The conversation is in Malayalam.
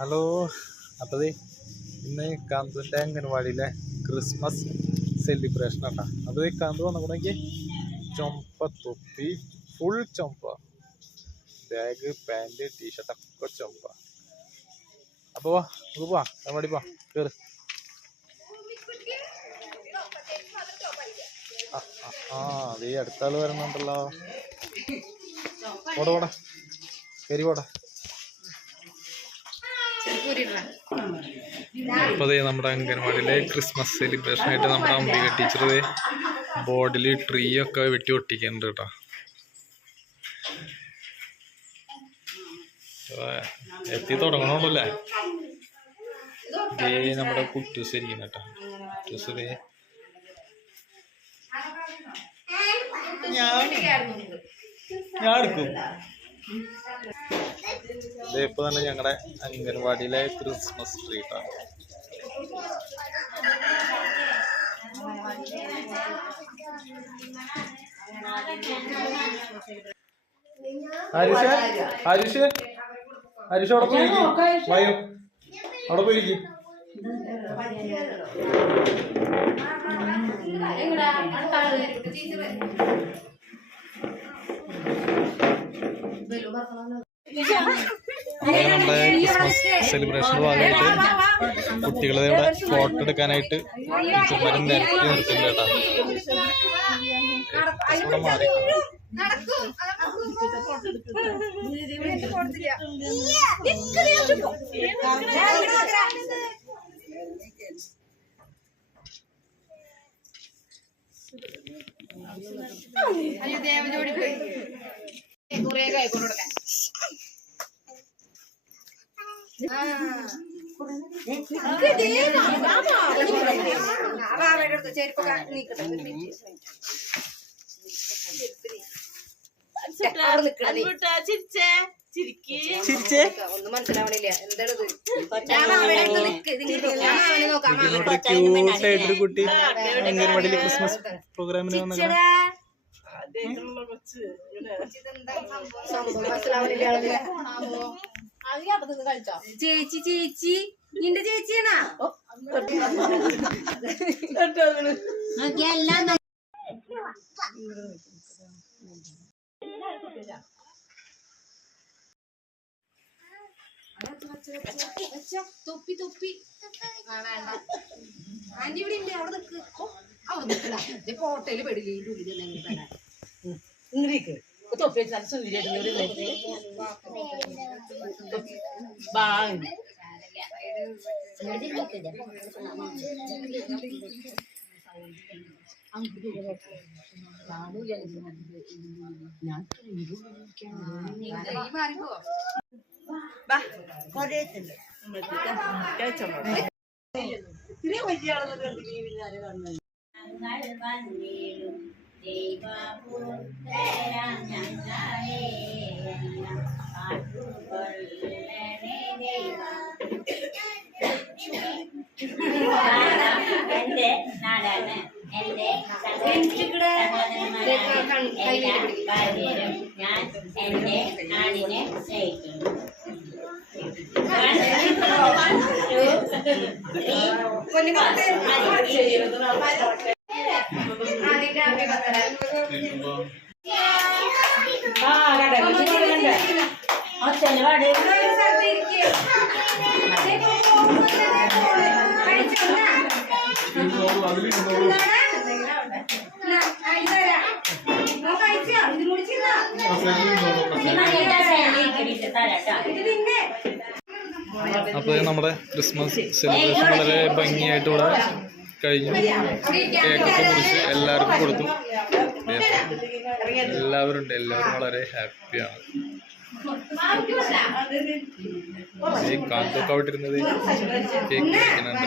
ഹലോ. അപ്പോൾ ഇന്ന് കാന്തുവിൻ്റെ അംഗൻവാടിയിലെ ക്രിസ്മസ് സെലിബ്രേഷൻ ആട്ടാ. അത് കാന്തു വന്നിട്ടുണ്ടെങ്കിൽ ചുമപ്പ തൊപ്പി ഫുൾ ചുമപ്പ, ബാഗ് പാൻറ് ടീഷർട്ടൊക്കെ ചുമപ്പ. അപ്പോൾ വാ നമുക്ക് പോവാ, അംഗൻവാടി പോവാ, കയറി. അതേ അടുത്ത ആള് വരുന്നുണ്ടല്ലോ. പോടാ പോടാ, കയറി പോടാ. അപ്പോൾ അതേ നമ്മുടെ അംഗൻവാടിയിലെ ക്രിസ്മസ് സെലിബ്രേഷൻ ആയിട്ട് നമ്മുടെ അംബിക ടീച്ചർ ബോർഡിൽ ട്രീ ഒക്കെ വെട്ടി ഒട്ടിക്കുന്നുണ്ട് കേട്ടോ. എത്തി തുടങ്ങണോണ്ടല്ലേ. ഇതേ നമ്മുടെ കുട്ടൂസ് ഇരിക്കുന്ന കേട്ടോ. കുട്ടൂസ് ഞാൻ എടുക്കും. ഇതേപ്പോ തന്നെ ഞങ്ങളുടെ അംഗൻവാടിയിലെ ക്രിസ്മസ് ട്രീ ആണ്. ഹരീഷ് ഹരീഷ് ഹരീഷ് അവിടെ പോയിരിക്കും, വയോ അവിടെ പോയിരിക്കും. നമ്മുടെ ക്രിസ്മസ് സെലിബ്രേഷന്റെ ഭാഗമായിട്ട് കുട്ടികളെ ഇവിടെ ഫോട്ടോ എടുക്കാനായിട്ട് ടീച്ചർമാരും നിരത്തി നിർത്തുന്നുണ്ട് കേട്ടോ. ഇവിടെ മാറി ഒന്നും മനസ്സിലാവണില്ല. എന്താണത്? കുട്ടി അംഗൻവാടിയിലെ ക്രിസ്മസ് പ്രോഗ്രാമിന് ചേച്ചി ചേച്ചി നിന്റെ ചേച്ചിയാണോ? തൊപ്പി തൊപ്പി ആന്റി ഇവിടെ ഇല്ലേ? അവിടെ നിക്ക്, അവിടെ നിക്കല. ഫോട്ടോയില് പെടില്ലേ ഇങ്ങനെയൊക്കെ തൊപ്പി വെച്ച് നല്ല സുന്ദരിയായിട്ട് എന്റെ നാടാണ്, എന്റെ ഞാൻ എന്റെ നാടിനെ സ്നേഹിക്കുന്നു. അപ്പോൾ നമ്മുടെ ക്രിസ്മസ് സെലിബ്രേഷൻ വളരെ ഭംഗിയായിട്ട് ഇവിടെ കഴിഞ്ഞു. കേക്കൊക്കെ മുറിച്ച് എല്ലാവർക്കും കൊടുത്തു. എല്ലാവരും ഉണ്ട്, എല്ലാവരും വളരെ ഹാപ്പിയാണ്. ഈ കാന്തൊക്കെ അവിടെ ഇരുന്നത് കേക്ക് കഴിക്കുന്നുണ്ട്.